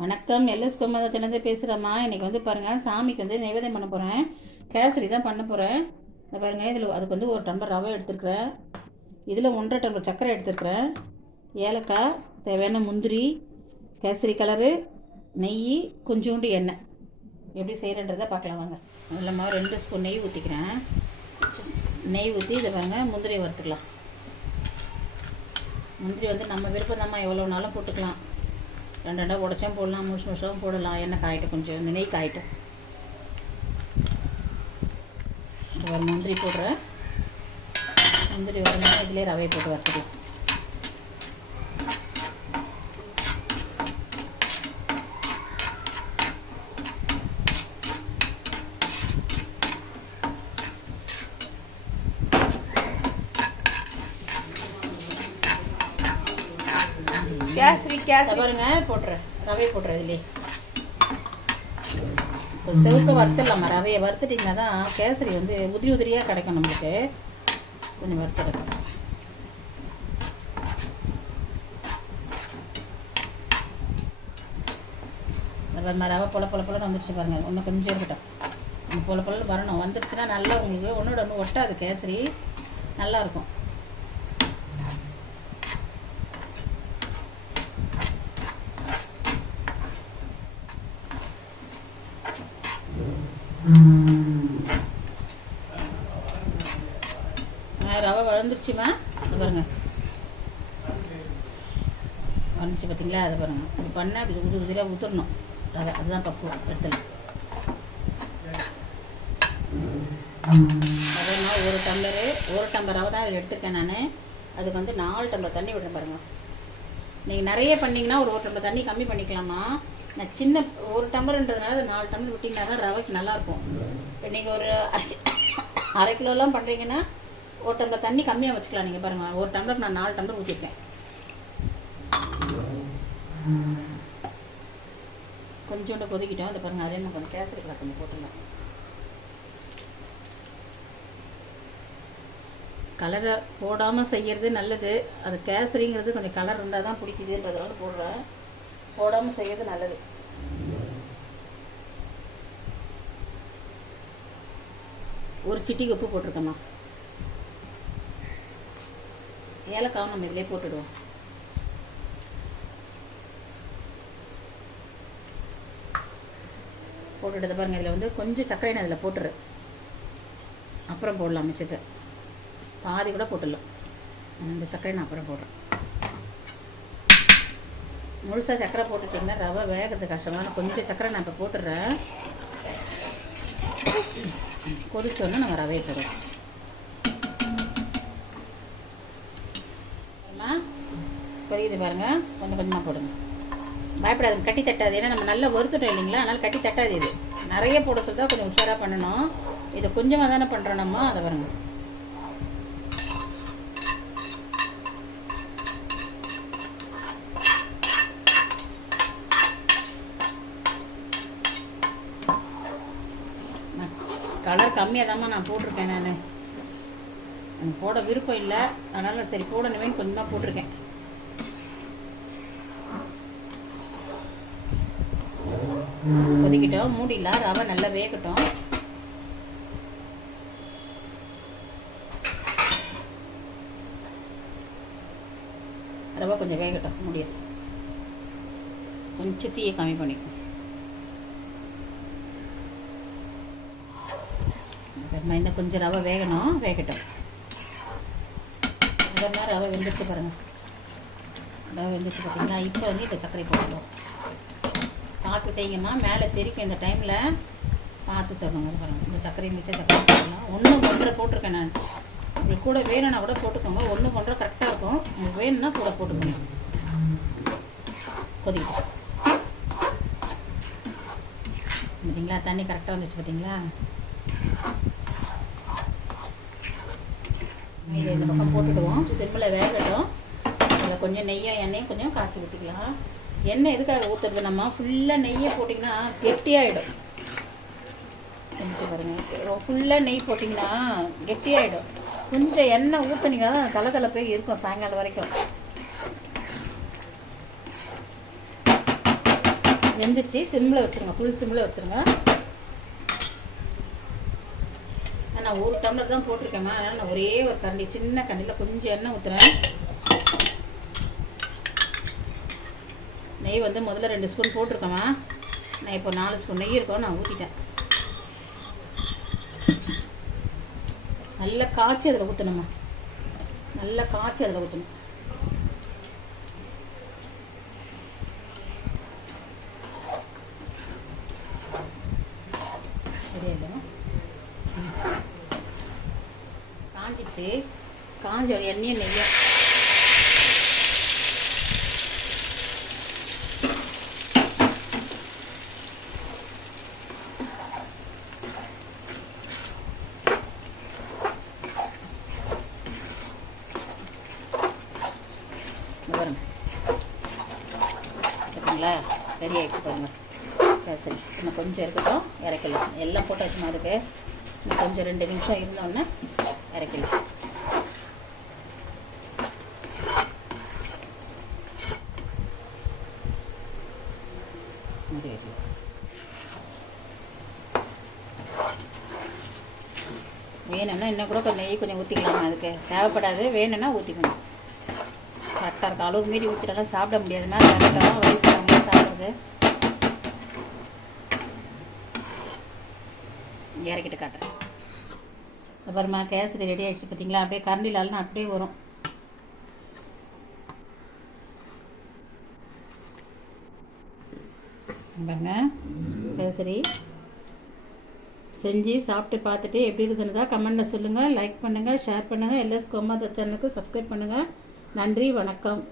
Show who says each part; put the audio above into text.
Speaker 1: வணக்கம். எல்எஸ் குமரத்திலேருந்து பேசுகிறேம்மா இன்றைக்கி வந்து பாருங்கள் சாமிக்கு வந்து நைவேதம் பண்ண போகிறேன் கேசரி தான் பண்ண போகிறேன் இந்த பாருங்கள் இதில் அதுக்கு வந்து ஒரு டம்ளர் ரவை எடுத்துருக்குறேன். இதில் ஒன்றரை டம்ளர் சர்க்கரை எடுத்துருக்குறேன். ஏலக்காய் தேவையான முந்திரி கேசரி கலரு நெய் கொஞ்சோண்டு எண்ணெய். எப்படி செய்கிறன்றதை பார்க்கலாம் வாங்க. இல்லைம்மா ரெண்டு ஸ்பூன் நெய் ஊற்றிக்கிறேன் நெய் ஊற்றி இதை பாருங்கள் முந்திரியை வறுத்துக்கலாம். முந்திரி வந்து நம்ம விருப்பம் தான் எவ்வளோனாலும் போட்டுக்கலாம். ரெண்டு ரெண்டாக உடச்சும் போடலாம் முழுசு முழுசாகவும் போடலாம். எண்ணெய் காயிட்டு கொஞ்சம் நெய் காயிட்டும். ஒரு முந்திரி போடுறேன். முந்திரி வரணும் இதிலே ரவை போட்டு வறுத்துக்கலாம்.
Speaker 2: கேசரி கேசரி
Speaker 1: பாருங்க போட்டுறேன். ரவையை போட்டுறேன் இதுலேயே. செவுக்க வறுத்துடலாமா? ரவையை வறுத்துட்டிங்கன்னா தான் கேசரி வந்து உதிரி உதிரியாக கிடைக்கும் நம்மளுக்கு. கொஞ்சம் பாருங்க, ரவை பொல பொல பொலன்னு வந்துருச்சு பாருங்க. இன்னும் கொஞ்சம் இருக்கட்டும். பொல பொலன்னு வரணும். வந்துருச்சுன்னா நல்லா உங்களுக்கு ஒன்றோட ஒன்று ஒட்டாது கேசரி. நல்லா ரவை வளர்ந்துருச்சுமா? அது பாருங்க. வளர்ந்துச்சு பார்த்தீங்களா அதை பாருங்க. இப்படி பண்ணால் அப்படி உதிரி உதிரியாக ஊற்றணும் ரவை. அதுதான் பக்குவம் இடத்துல ரவைனா ஒரு டம்ளரு ஒரு டம்ளர் ரவை தான் அதில் எடுத்துருக்கேன் நான். அதுக்கு வந்து நாலு டம்ளர் தண்ணி விடுறேன் பாருங்க. நீங்கள் நிறைய பண்ணீங்கன்னா ஒரு ஒரு டம்ளர் தண்ணி கம்மி பண்ணிக்கலாமா? நான் சின்ன ஒரு டம்ளர்ன்றதுனால அது நாலு டம்ளர் விட்டிங்கன்னா தான் ரவைக்கு நல்லாயிருக்கும். இப்போ நீங்கள் ஒரு அரை அரை கிலோலாம் பண்ணுறீங்கன்னா ஒரு டம்ளர் தண்ணி கம்மியாக வச்சுக்கலாம் நீங்கள் பாருங்கள் ஒரு டம்ளர் நான் நாலு டம்ளர் ஊற்றிருக்கேன் கொஞ்சோண்டு கொதிக்கிட்டோம். அதை பாருங்கள் அதே மாதிரி கொஞ்சம் கேசரி கலர் கொஞ்சம் போட்டுடலாம் கலரை போடாமல் செய்கிறது நல்லது. அது கேசரிங்கிறது கொஞ்சம் கலர் இருந்தால் தான் பிடிக்குதுன்றதுனால போடுறேன். போடாமல் செய்கிறது நல்லது. ஒரு சிட்டிக்கு உப்பு போட்டிருக்கேம்மா. ஏலக்காவும் நம்ம இதிலே போட்டுடுவோம். போட்டுட்டு பாருங்க இதில் வந்து கொஞ்சம் சர்க்கரை அதில் போட்டுரு. அப்புறம் போடலாம் மிச்சத்தை. பாதி கூட போட்டுடலாம். இந்த சர்க்கரை நான் அப்புறம் போடுறேன். முழுசாக சர்க்கரை போட்டுட்டிங்கன்னா ரவை வேகிறது கஷ்டமான கொஞ்சம் சர்க்கரை நான் இப்போ போட்டுடுறேன். கொதிச்சோடனே நம்ம ரவையை போடுவோம். கொதிக்குது பாருங்க. கொஞ்சம் கொஞ்சமாக போடுங்க. பயப்படாது கட்டி தட்டாது. ஏன்னா நம்ம நல்லா வறுத்துட்டோம் இல்லைங்களா? அதனால் கட்டி தட்டாது இது. நிறைய போட சொல்லி கொஞ்சம் உஷாராக பண்ணணும். இதை கொஞ்சமாக தானே பண்ணுறோம் நம்ம. அதை பாருங்க. கலர் கம்மியாக தாம்மா நான் போட்டிருக்கேன் நான். எனக்கு போட விருப்பம் இல்லை. அதனால் சரி போடணுமேனு கொஞ்சமாக போட்டிருக்கேன். கொதிக்கிட்டோம். மூடிடலாம். ரவை நல்லா வேகட்டும். ரவை கொஞ்சம் வேகட்டும். முடியாது கொஞ்சம் தீயை கம்மி பண்ணிக்கணும். பாருங்கள் இன்னும் கொஞ்சம் ரவை வேகணும். வேகட்டும். இந்த மாதிரி ரவை வெந்துச்சு பாருங்கள் ரவை வெந்துச்சு பார்த்தீங்களா இப்போ வந்து இப்போ சர்க்கரை போட்டுக்கலாம். பார்த்து செய்யுங்கம்மா மேலே தெரிக்க இந்த டைமில் பார்த்து சொல்லுங்க. பாருங்கள் இந்த சர்க்கரை மிச்சம் சர்க்கரை போடலாம் ஒன்று ஒன்றரை போட்டிருக்கேன் நான். உங்களுக்கு கூட வேணும்னா கூட போட்டுக்கோங்க. ஒன்று ஒன்றரை கரெக்டாக இருக்கும். உங்களுக்கு வேணும்னா கூட போட்டுக்கோங்க. கொதிக்கிட்டோம் பார்த்தீங்களா தண்ணி கரெக்டாக வந்துச்சு பார்த்தீங்களா இதை இந்த பக்கம் போட்டுடுவோம். சிம்மில் வேகட்டும். அதில் கொஞ்சம் நெய்யும் எண்ணெயும் கொஞ்சம் காய்ச்சி ஊற்றிக்கலாம் எண்ணெய் எதுக்காக ஊற்றுறது நம்ம ஃபுல்லாக நெய்யை போட்டிங்கன்னா கெட்டியாகிடும் கொஞ்சம் பாருங்கள் ஃபுல்லாக நெய் போட்டிங்கன்னா கெட்டியாகிடும் கொஞ்சம் எண்ணெய் ஊற்றுனீங்கன்னா தான் தலை தலை போய் இருக்கும் சாயங்காலம் வரைக்கும். வெந்துச்சு. சிம்மில் வச்சுருங்க. ஃபுல் சிம்மில் வச்சுருங்க. நான் ஒரு டம்ளர் தான் போட்டிருக்கேம்மா. அதனால் நான் ஒரே ஒரு கரண்டி சின்ன கரண்டியில் கொஞ்சம் எண்ணெய் ஊற்றுறேன் நெய் வந்து முதல்ல ரெண்டு ஸ்பூன் போட்டிருக்கேம்மா. நான் இப்போ நாலு ஸ்பூன் நெய் இருக்கோம் நான் ஊற்றிட்டேன் நல்லா காய்ச்சி அதில் ஊற்றணும்மா நல்லா காய்ச்சி அதில் ஊற்றணும் காஞ்சிச்சு காஞ்ச ஒரு எண்ணெயும் நெய்யும் பார்த்தீங்களா ரெடி ஆகிடுச்சு பாருங்க. சரி சரி. இன்னும் கொஞ்சம் இருக்கட்டும். இறக்கலாம் எல்லாம் போட்டாச்சுமா அதுக்கு? கொஞ்சம் ரெண்டு நிமிஷம் இருந்தோன்னே இறக்கலாம் வேணும்னா இன்னும் கூட கொஞ்சம் நெய் கொஞ்சம் ஊற்றிக்கலாம் அதுக்கு. தேவைப்படாது வேணும்னா ஊற்றிக்கணும் கரெக்டாக இருக்கும் அளவு மீறி ஊற்றிட்டாலும் சாப்பிட முடியாதுன்னா கரெக்டாக வயசு சாப்பிட்றது. இறக்கிட்டு காட்டுறேன். சூப்பர்மா கேசரி ரெடி ஆகிடுச்சு பார்த்தீங்களா அப்படியே கரண்டிலாலும் அப்படியே வரும். பாருங்க கேசரி. செஞ்சு சாப்பிட்டு பார்த்துட்டு எப்படி இருக்குன்னு தான் கமெண்டில் சொல்லுங்கள் லைக் பண்ணுங்கள் ஷேர் பண்ணுங்கள் எல்எஸ் கோமாத சேனலுக்கு சப்ஸ்கிரைப் பண்ணுங்கள் நன்றி வணக்கம்.